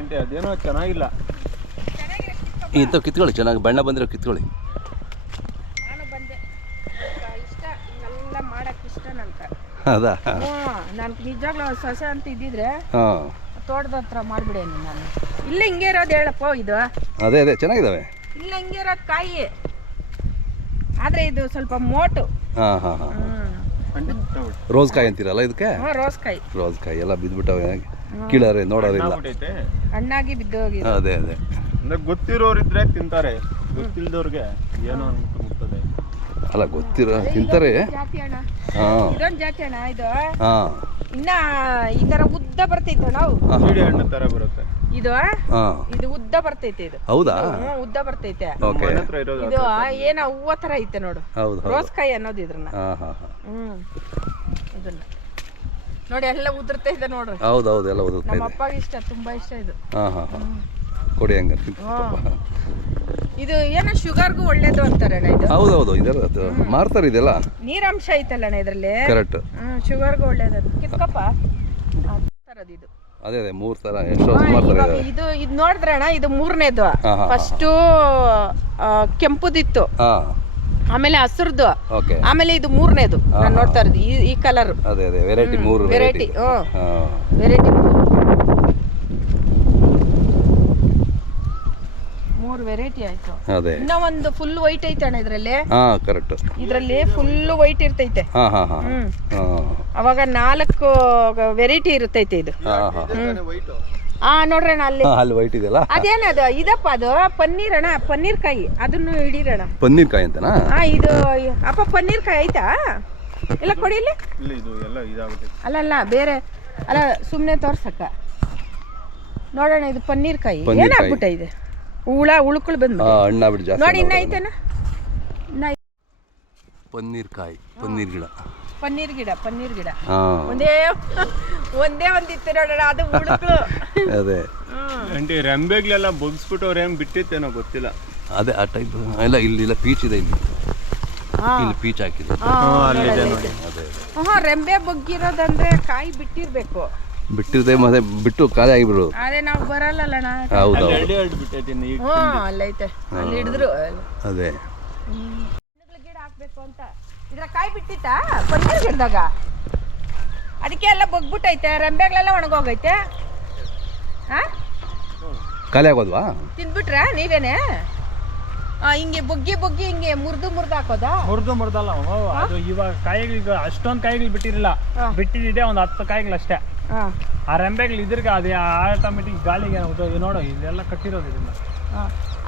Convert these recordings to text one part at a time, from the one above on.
ಗಂಟೆ ಅದೇನೋ ಚೆನ್ನಾಗಿಲ್ಲ. ಇಂಥ ಕಿತ್ಕೊಳ್ಳಿ, ಚೆನ್ನಾಗಿ ಬಣ್ಣ ಬಂದಿರೋ ಕಿತ್ಕೊಳ್ಳಿ. ನಾನು ಬಂದೆ, ಇಷ್ಟ ಇನ್ನೆಲ್ಲ ಮಾಡಕ್ಕೆ ಇಷ್ಟ ನನಗೆ. ಹೌದಾ? ನಾನು ನಿಜವಾಗ್ಲೂ ಸೊಸೆ ಅಂತ ಇದ್ದಿದ್ರೆ ಹಾಂ, ತೋಟದ ಹತ್ರ ಮಾಡಿಬಿಡೇನಿ ನಾನು. ಇಲ್ಲ ಹಿಂಗೆ ಇರೋದು ಹೇಳಪ್ಪ ಇದು. ಅದೇ ಚೆನ್ನಾಗಿದ್ದಾವೆ. ಇಲ್ಲ ಹಿಂಗೆ ಇರೋದು ಕಾಯಿ, ಆದರೆ ಇದು ಸ್ವಲ್ಪ ಮೋಟು. ಹಾಂ ಹಾಂ ಹಾಂ. ರೋಸ್ ಕಾಯಿ ಅಂತೀರಲ್ಲ ಇದಕ್ಕೆ? ಹಾಂ, ರೋಸ್ ಕಾಯಿ ಎಲ್ಲ ಬಿದ್ದುಬಿಟ್ಟವೆ, ಕೀಳಾರೆ ನೋಡೋರಿಲ್ಲ, ಹಣ್ಣಾಗಿ ಬಿದ್ದೋಗಿ. ಅದೇ ಅಂದ್ರೆ ಗೊತ್ತಿರೋರಿದ್ರೆ ತಿಂತಾರೆ, ಗೊತ್ತಿಲ್ದವ್ರಿಗೆ ಏನೋ ಅಂತ ಮುಗ್ತದೆ. ಅಲ್ಲ, ಗೊತ್ತಿರೋ ತಿಂತಾರೆ. ಜಾತಿ ಅಣ್ಣ, ಹಾಂ, ಇದೊಂದು ಜಾತಿ ಅಣ್ಣ ಇದು. ಹಾಂ, ಇನ್ನ ಈ ತರ ಉದ್ದ ಬರ್ತೈತೆ ನಾವು, ಸೀಡೆ ಹಣ್ಣು ತರ ಬರುತ್ತೆ ಇದು. ಹಾಂ, ಇದು ಉದ್ದ ಬರ್ತೈತೆ ಇದು. ಹೌದಾ? ಉದ್ದ ಬರ್ತೈತೆ. ಓಕೆ. ಇದು ಏನೋ ಹೂವ ತರ ಐತೆ ನೋಡು, ಹೌದು, ರೋಸ್ ಕಾಯಿ ಅನ್ನೋದು ಇದ್ರನ್ನ. ಹಾಂ ಹಾಂ ಹಾಂ. ಇದನ್ನ ನೋಡಿ ಎಲ್ಲ ಉದುರ್ತಾ ಇದೆ ನೋಡ್ರಿ. ಹೌದೌದು, ಎಲ್ಲ ಓದುತ್ತಾ ನಮ್ಮ ಇದೆ. ಅಪ್ಪಗೆ ಇಷ್ಟ, ತುಂಬಾ ಇಷ್ಟ ಇದು. ಹಾಂ ಹಾಂ ಹಾಂ. ಕೊಡಿ ಹಂಗ. ಇದು ಏನೋ ಶುಗರ್ಗೂ ಒಳ್ಳೇದು ಅಂತಾರೆ ಅಣ್ಣ ಇದು. ಹೌದೌದು, ಇದೆಲ್ಲ ಮಾರ್ತಾರೆ ಇದೆಲ್ಲ. ನೀರಾಂಶ ಐತಲ್ಲ ಅಣ್ಣ ಇದ್ರಲ್ಲಿ. ಕರೆಕ್ಟ್. ಶುಗರ್ಗೂ ಒಳ್ಳೇದು. ಕಿತ್ಕಪ್ಪ ತರದು ಇದು. ಅದೇ 3 ಥರ ಎಷ್ಟೋ ಮಾರ್ತಾರೆ. ಇದು ನೋಡಿದ್ರೆ ಅಣ್ಣ, ಇದು 3ನೇದು. ಫಸ್ಟು ಕೆಂಪುದಿತ್ತು, ಆಮೇಲೆ ಹಸಿರ್ದು, ಆಮೇಲೆ ಇದು 3ನೇದು ನಾನು ನೋಡ್ತಾ ಇರೋದು ಈ ಕಲರ್. ಅದೇ ವೆರೈಟಿ 3 ವೆರೈಟಿ. ವೆರೈಟಿ 3 ವೆರೈಟಿ ಆಯ್ತು. ಅದೇ ಇನ್ನ ಒಂದು ಫುಲ್ ವೈಟ್ ಐತೆ ಅಣ್ಣ ಇದ್ರಲ್ಲಿ. ಕರೆಕ್ಟ್. ಇದ್ರಲ್ಲಿ ಫುಲ್ ವೈಟ್ ಇರ್ತೈತೆ. ಅವಾಗ 4 ವೆರೈಟಿ ಇರುತ್ತೈತೆ ಇದು. ನೋಡ್ರಿ ಅಣ್ಣ, ಅಲ್ಲಿ ವೈಟ್ ಇದೆಯಲ್ಲ, ಅದೇನದು ಇದಪ್ಪ, ಅದು ಪನ್ನೀರ್ ಅಣ್ಣ, ಪನ್ನೀರ್ ಕಾಯಿ. ಅದನ್ನು ಹಿಡೀರಣ್ಣ. ಪನ್ನೀರ್ ಕಾಯಿ ಅಂತನಾ? ಇದು ಅಪ್ಪ ಪನ್ನೀರ್ ಕಾಯಿ ಐತಾ? ಇಲ್ಲ ಕೊಡಿ ಇಲ್ಲಿ. ಅಲ್ಲ ಬೇರೆ ಅಲ್ಲ, ಸುಮ್ಮನೆ ತೋರ್ಸಕ್ಕ ನೋಡೋಣ. ಇದು ಪನ್ನೀರ್ ಕಾಯಿ ಏನಾಗ್ಬಿಟ್ಟ ಇದೆ, ಉಳುಕುಳು ಬಂದು ಹಣ್ಣಾಗ್ಬಿಟ್ಟು ಜಾಸ್ತಿ ನೋಡಿ. ಇನ್ನ ಐತೆನ ಪನ್ನೀರ್ ಕಾಯಿ, ಪನ್ನೀರ್ ಗಿಡ, ಪನ್ನೀರ್ ಗಿಡ ಒಂದೇ ಒಂದಿತ್ತು ನೋಡೋಣ, ಅದು ಉಳುಕುಳು. ಅದೇ ಆಂಟಿ ರೆಂಬೆಗಳೆಲ್ಲ ಬಗ್ಸ್ಬಿಟ್ಟು ಅವ್ರೇನು ಬಿಟ್ಟಿತ್ತೇನೋ ಗೊತ್ತಿಲ್ಲ. ಅದೇ ಆ ಟೈಪ್ ಎಲ್ಲ. ಇಲ್ಲ ಪೀಚ್ ಇದೆ, ಇಲ್ಲಿ ಪೀಚ್ ಹಾಕಿದೆ. ರೆಂಬೆ ಬಗ್ಗಿರೋದಂದ್ರೆ ಕಾಯಿ ಬಿಟ್ಟಿರ್ಬೇಕು. ಬಿಟ್ಟಿರ್ದೆ ಮತ್ತೆ ಬಿಟ್ಟು ಖಾಲಿ ಆಗಿಬಿಡು. ಅದೇ ನಾವು ಬರಲ್ಲ. ಹೌದು, ಅಲ್ಲೈತೆ, ಅಲ್ಲಿ ಹಿಡಿದ್ರು. ಅದೇ ಗಿಡ ಹಾಕ್ಬೇಕು ಅಂತ ಇದ್ರ ಕಾಯಿ ಬಿಟ್ಟಿತ್ತಾ ಪನ್ನೀರ್ ಗಿಡದಾಗ, ಅದಕ್ಕೆ ಎಲ್ಲ ಬಗ್ಬಿಟ್ಟೈತೆ, ರೆಂಬೆಗಳೆಲ್ಲ ಒಣಗೋಗೈತೆ. ಖಾಲಿ ಆಗೋದ್ವಾ? ತಿಂದ್ಬಿಟ್ರ ನೀವೇನೆ? ಹಿಂಗೆ ಬೊಗ್ಗಿ ಹಿಂಗೆ ಮುರ್ದು ಹಾಕೋದಾ? ಮುರ್ದಲ್ಲ, ಅದು ಇವಾಗ ಕಾಯಿಗಳು ಅಷ್ಟೊಂದು ಕಾಯಿಗಳು ಬಿಟ್ಟಿರಲಿಲ್ಲ, ಬಿಟ್ಟಿದ್ದೆ ಒಂದು 10 ಕಾಯಿಗಳು ಅಷ್ಟೇ. ಆ ರೆಂಬೆಗಳು ಇದ್ರಿಗೆ ಅದೇ ಆಟೋಮೆಟಿಕ್ ಗಾಳಿಗೆ ನೋಡು, ಇದೆಲ್ಲ ಕಟ್ಟಿರೋದು ಇದನ್ನ.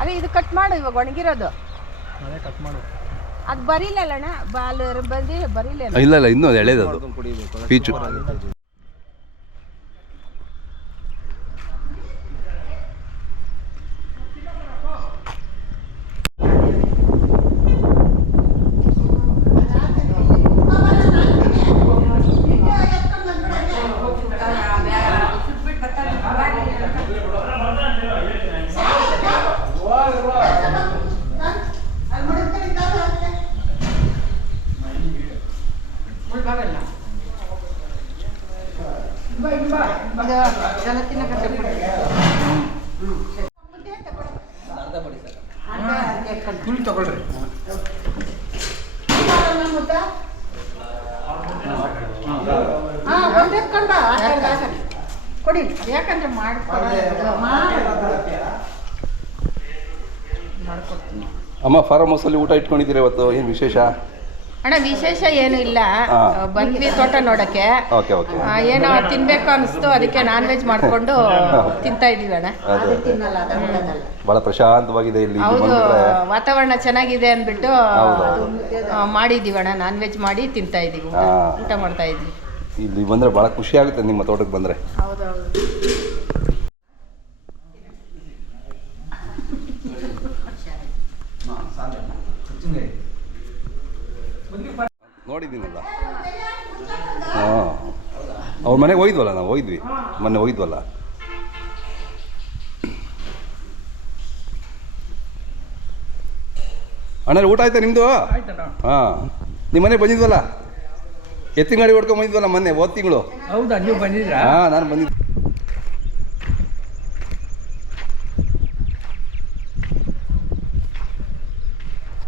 ಅದೇ ಇದು ಕಟ್ ಮಾಡು, ಇವಾಗ ಒಣಗಿರೋದು. ಅದೇ ಕಟ್ ಮಾಡು. ಅದು ಬರೀಲಣ್ಣ, ಬಂದು ಬರೀಲ. ಇಲ್ಲ ಇನ್ನೂ ಎಳೆದು ಪೀಚು. ಕೊಡಿ, ಯಾಕಂದ್ರೆ ಮಾಡ್ಕೊಡ್ತೀನಿ. ಅಮ್ಮ, ಫಾರ್ಮ್ ಹೌಸಲ್ಲಿ ಊಟ ಇಟ್ಕೊಂಡಿದ್ದೀರಾ ಇವತ್ತು? ಏನು ವಿಶೇಷ? ಅಣ್ಣ ವಿಶೇಷ ಏನು ಇಲ್ಲ, ಬಂದ್ವಿ ತೋಟ ನೋಡಕ್ಕೆ. ಏನೋ ತಿನ್ಬೇಕು ಅನಿಸ್ತು, ಅದಕ್ಕೆ ನಾನ್ ವೆಜ್ ಮಾಡ್ಕೊಂಡು ತಿಂತಾ ಇದೀವಿ ಅಣ್ಣ. ಬಹಳ ಪ್ರಶಾಂತವಾಗಿದೆ ಇಲ್ಲಿ. ಹೌದು, ವಾತಾವರಣ ಚೆನ್ನಾಗಿದೆ ಅಂದ್ಬಿಟ್ಟು ಮಾಡಿದೀವಿ ಅಣ್ಣ, ನಾನ್ ವೆಜ್ ಮಾಡಿ ತಿಂತಾ ಇದೀವಿ, ಊಟ ಮಾಡ್ತಾ ಇದೀವಿ. ಇಲ್ಲಿ ಬಂದ್ರೆ ಬಹಳ ಖುಷಿ ಆಗುತ್ತೆ ನಿಮ್ಮ ತೋಟಕ್ಕೆ ಬಂದ್ರೆ. ನೋಡಿದ್ದೀನಲ್ಲ, ಅವ್ರ ಮನೆಗೆ ಹೋಗಿದ್ವಲ್ಲ, ನಾವು ಮೊನ್ನೆ ಹೋಗಿದ್ವಲ್ಲ. ಅಣ್ಣ ಊಟ ಆಯ್ತಾ ನಿಮ್ಮದು? ನಿಮ್ಮ ಮನೆಗೆ ಬಂದಿದ್ವಲ್ಲ, ಎತ್ತಿನ ಗಾಡಿ ಹೊಡ್ಕೊಂಡ್ ಬಂದಿದ್ವಲ್ಲ ಮೊನ್ನೆ, ಹೋದ ತಿಂಗಳು. ಹೌದಾ, ನೀವು ಬಂದಿದ್ರಾ? ನಾನು ಬಂದಿದ್ದೆ.